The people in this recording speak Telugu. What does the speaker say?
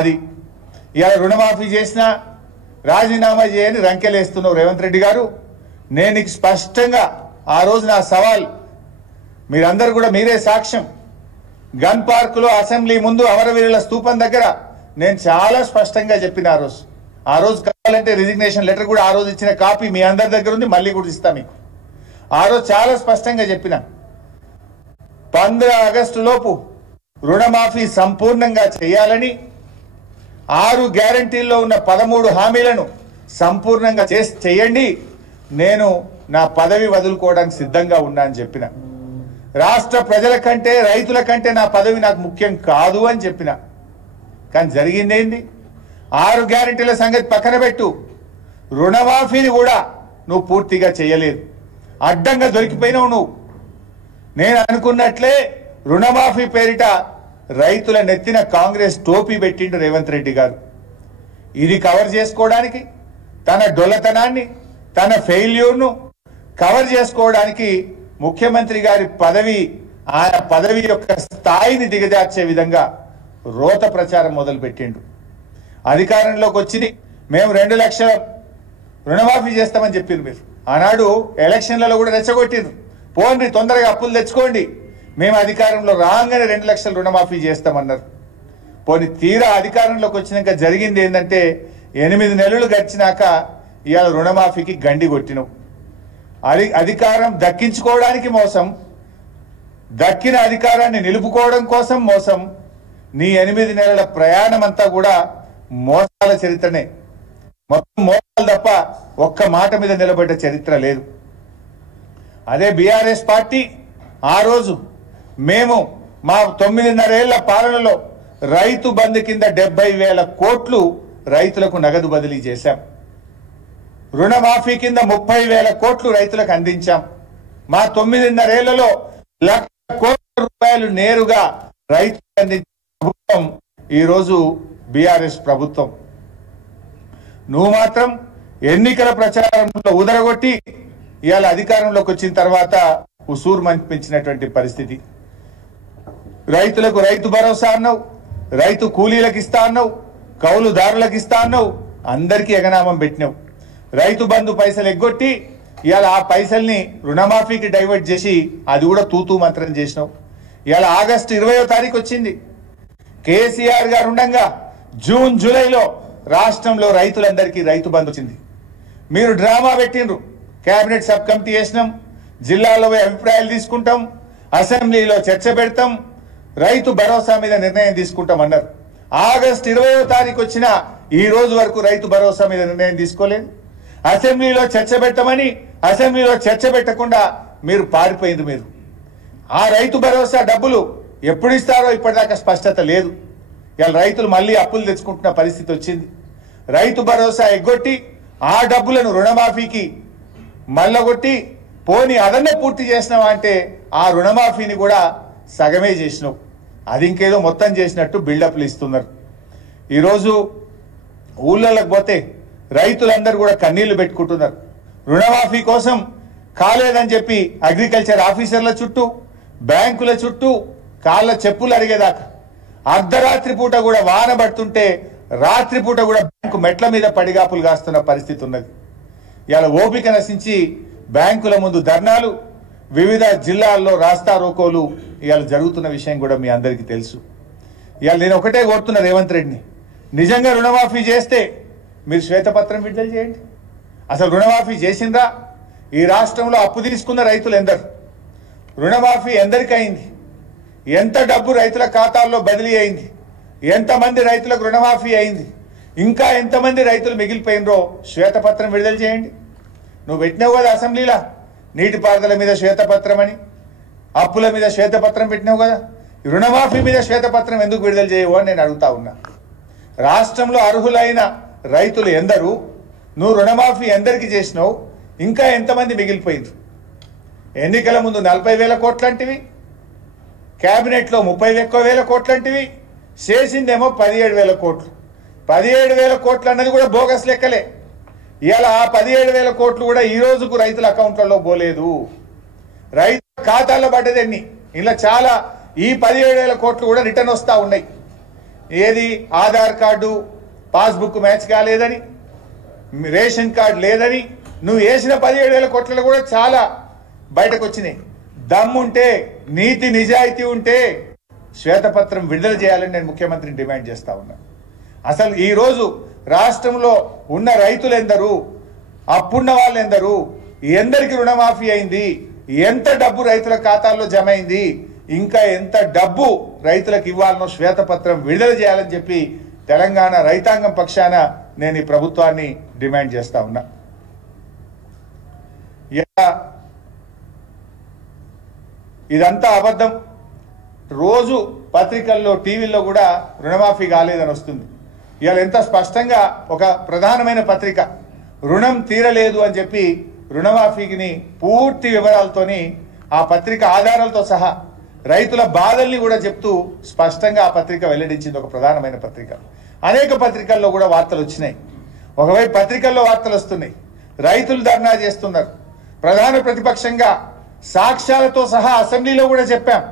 అది ఇలా రుణమాఫీ చేసినా రాజీనామా చేయని రంకెలేస్తున్నావు రేవంత్ రెడ్డి గారు. నేను నీకు స్పష్టంగా ఆ రోజు నా సవాల్ మీరందరూ కూడా మీరే సాక్ష్యం. గన్ పార్కులో అసెంబ్లీ ముందు అమరవీరుల స్తూపం దగ్గర నేను చాలా స్పష్టంగా చెప్పిన ఆ రోజు కావాలంటే రిజిగ్నేషన్ లెటర్ కూడా ఆ రోజు ఇచ్చిన కాపీ మీ అందరి దగ్గర ఉంది, మళ్ళీ కూడా ఇస్తా మీకు. ఆ రోజు చాలా స్పష్టంగా చెప్పిన 15 ఆగస్టు లోపు రుణమాఫీ సంపూర్ణంగా చేయాలని, 6 గ్యారంటీల్లో ఉన్న 13 హామీలను సంపూర్ణంగా చేయండి, నేను నా పదవి వదులుకోవడానికి సిద్ధంగా ఉన్నా అని చెప్పిన. రాష్ట్ర ప్రజల కంటే రైతుల కంటే నా పదవి నాకు ముఖ్యం కాదు అని చెప్పిన. కానీ జరిగిందేంది? 6 గ్యారంటీల సంగతి పక్కన పెట్టు, రుణమాఫీని కూడా నువ్వు పూర్తిగా చేయలేదు. అడ్డంగా దొరికిపోయినావు నువ్వు. నేను అనుకున్నట్లే రుణమాఫీ పేరిట రైతుల నెత్తిన కాంగ్రెస్ టోపీ పెట్టిండు రేవంత్ రెడ్డి గారు. ఇది కవర్ చేసుకోవడానికి, తన డొల్లతనాన్ని, తన ఫెయిల్యూర్ను కవర్ చేసుకోవడానికి ముఖ్యమంత్రి గారి పదవి, ఆయన పదవి యొక్క స్థాయిని దిగజార్చే విధంగా రోత ప్రచారం మొదలు పెట్టిండు. అధికారంలోకి వచ్చింది మేము 2 లక్షల రుణమాఫీ చేస్తామని చెప్పింది. మీరు ఆనాడు ఎలక్షన్లలో కూడా రెచ్చగొట్టిండ్రు, పోండి తొందరగా అప్పులు తెచ్చుకోండి, మేము అధికారంలో రాగానే 2 లక్షల రుణమాఫీ చేస్తామన్నారు. పోనీ తీరా అధికారంలోకి వచ్చినాక జరిగింది ఏంటంటే 8 నెలలు గడిచినాక ఇవాళ రుణమాఫీకి గండి కొట్టినావు. అధికారం దక్కించుకోవడానికి మోసం, దక్కిన అధికారాన్ని నిలుపుకోవడం కోసం మోసం. నీ 8 నెలల ప్రయాణం అంతా కూడా మోసాల చరిత్రనే. మొత్తం మోసాలు తప్ప ఒక్క మాట మీద నిలబడ్డ చరిత్ర లేదు. అదే బీఆర్ఎస్ పార్టీ ఆ రోజు మేము మా 9.5 ఏళ్ల పాలనలో రైతు బంధు కింద 70,000 కోట్లు రైతులకు నగదు బదిలీ చేశాం. రుణమాఫీ కింద 30,000 కోట్లు రైతులకు అందించాం. మా 9.5 ఏళ్లలో 1,00,000 కోట్ల రూపాయలు నేరుగా రైతులకు అందించిన ప్రభుత్వం ఈరోజు బీఆర్ఎస్ ప్రభుత్వం. నువ్వు మాత్రం ఎన్నికల ప్రచారంలో ఉదరగొట్టి ఇవాళ అధికారంలోకి వచ్చిన తర్వాత ఉసూరు పెంచినటువంటి పరిస్థితి. రైతులకు రైతు భరోసా అన్నావు, రైతు కూలీలకు ఇస్తా అన్నావు, కౌలుదారులకు ఇస్తా అన్నావు, అందరికీ ఎగనామం పెట్టినావు. రైతు బంధు పైసలు ఎగ్గొట్టి ఇవాళ ఆ పైసల్ని రుణమాఫీకి డైవర్ట్ చేసి అది కూడా తూతూ మంత్రం చేసినావు. ఇవాళ ఆగస్టు 20వ తారీఖు వచ్చింది. కేసీఆర్ గారు ఉండగా జూన్ జూలైలో రాష్ట్రంలో రైతులందరికీ రైతు బంధు వచ్చింది. మీరు డ్రామా పెట్టిండ్రు, కేబినెట్ సబ్ కమిటీ చేసినాం, జిల్లాలో అభిప్రాయాలు తీసుకుంటాం, అసెంబ్లీలో చర్చ పెడతాం, రైతు భరోసా మీద నిర్ణయం తీసుకుంటాం అన్నారు. ఆగస్టు 20వ తారీఖు వచ్చిన ఈ రోజు వరకు రైతు భరోసా మీద నిర్ణయం తీసుకోలేదు. అసెంబ్లీలో చర్చ పెట్టమని అసెంబ్లీలో చర్చ పెట్టకుండా మీరు పారిపోయింది. మీరు ఆ రైతు భరోసా డబ్బులు ఎప్పుడు ఇస్తారో ఇప్పటిదాకా స్పష్టత లేదు. ఇవాళ రైతులు మళ్ళీ అప్పులు తెచ్చుకుంటున్న పరిస్థితి వచ్చింది. రైతు భరోసా ఎగ్గొట్టి ఆ డబ్బులను రుణమాఫీకి మళ్ళగొట్టి పోని అదన్న పూర్తి చేసినావా అంటే ఆ రుణమాఫీని కూడా సగమే చేసినావు. అది ఇంకేదో మొత్తం చేసినట్టు బిల్డప్లు ఇస్తున్నారు. ఈరోజు ఊళ్ళలోకి పోతే రైతులందరూ కూడా కన్నీళ్లు పెట్టుకుంటున్నారు. రుణమాఫీ కోసం కాలేదని చెప్పి అగ్రికల్చర్ ఆఫీసర్ల చుట్టూ, బ్యాంకుల చుట్టూ కాళ్ళ చెప్పులు అరిగేదాకా అర్ధరాత్రి పూట కూడా వాన పడుతుంటే రాత్రి పూట కూడా బ్యాంకు మెట్ల మీద పడిగాపులు కాస్తున్న పరిస్థితి ఉన్నది. ఇవాళ ఓపిక నశించి బ్యాంకుల ముందు ధర్నాలు, వివిధ జిల్లాల్లో రాస్తా రోకోలు ఇవాళ జరుగుతున్న విషయం కూడా మీ అందరికీ తెలుసు. ఇవాళ నేను ఒకటే కోరుతున్నా రేవంత్ రెడ్డిని, నిజంగా రుణమాఫీ చేస్తే మీరు శ్వేతపత్రం విడుదల చేయండి. అసలు రుణమాఫీ చేసిందా? ఈ రాష్ట్రంలో అప్పు తీసుకున్న రైతులు ఎందరు? రుణమాఫీ ఎందరికి అయింది? ఎంత డబ్బు రైతుల ఖాతాల్లో బదిలీ అయింది? ఎంతమంది రైతులకు రుణమాఫీ అయింది? ఇంకా ఎంతమంది రైతులు మిగిలిపోయినరో శ్వేతపత్రం విడుదల చేయండి. నువ్వు పెట్టినావు కదా అసెంబ్లీలో నీటిపారుదల మీద శ్వేతపత్రం అని, అప్పుల మీద శ్వేతపత్రం పెట్టినావు కదా, రుణమాఫీ మీద శ్వేతపత్రం ఎందుకు విడుదల చేయవు అని నేను అడుగుతా ఉన్నా. రాష్ట్రంలో అర్హులైన రైతులు ఎందరు? నువ్వు రుణమాఫీ ఎందరికి చేసినావు? ఇంకా ఎంతమంది మిగిలిపోయింది? ఎన్నికల ముందు 40,000 కోట్లంటివి, కేబినెట్లో 30,000 కోట్లంటివి, చేసిందేమో 17,000 కోట్లు. 17,000 కోట్లు అన్నది కూడా బోగస్ లెక్కలే. ఇలా ఆ 17,000 కోట్లు కూడా ఈ రోజుకు రైతుల అకౌంట్లలో పోలేదు. రైతుల ఖాతాల్లో పడ్డదన్ని ఇలా చాలా. ఈ 17,000 కోట్లు కూడా రిటర్న్ వస్తూ ఉన్నాయి. ఏది ఆధార్ కార్డు పాస్బుక్ మ్యాచ్ కాలేదని, రేషన్ కార్డు లేదని, నువ్వు వేసిన 17,000 కోట్లు కూడా చాలా బయటకు వచ్చినాయి. దమ్ముంటే, నీతి నిజాయితీ ఉంటే శ్వేతపత్రం విడుదల చేయాలని నేను ముఖ్యమంత్రిని డిమాండ్ చేస్తా ఉన్నా. అసలు ఈరోజు రాష్ట్రంలో ఉన్న రైతులు ఎందరు, అప్పున్న వాళ్ళు ఎందరు, ఎందరికి రుణమాఫీ అయింది, ఎంత డబ్బు రైతుల ఖాతాల్లో జమ అయింది, ఇంకా ఎంత డబ్బు రైతులకు ఇవ్వాలనో శ్వేతపత్రం విడుదల చేయాలని చెప్పి తెలంగాణ రైతాంగం పక్షాన నేను ఈ ప్రభుత్వాన్ని డిమాండ్ చేస్తా ఉన్నా. ఇదంతా అబద్ధం. రోజు పత్రికల్లో టీవీల్లో కూడా రుణమాఫీ కాలేదని వస్తుంది. ఇవాళ ఎంత స్పష్టంగా ఒక ప్రధానమైన పత్రిక రుణం తీరలేదు అని చెప్పి రుణమాఫీని పూర్తి వివరాలతోని ఆ పత్రిక ఆధారాలతో సహా రైతుల బాధల్ని కూడా చెప్తూ స్పష్టంగా ఆ పత్రిక వెల్లడించింది. ఒక ప్రధానమైన పత్రిక. అనేక పత్రికల్లో కూడా వార్తలు వచ్చినాయి. ఒకవైపు పత్రికల్లో వార్తలు వస్తున్నాయి, రైతులు ధర్నా చేస్తున్నారు. ప్రధాన ప్రతిపక్షంగా సాక్ష్యాలతో సహా అసెంబ్లీలో కూడా చెప్పాం.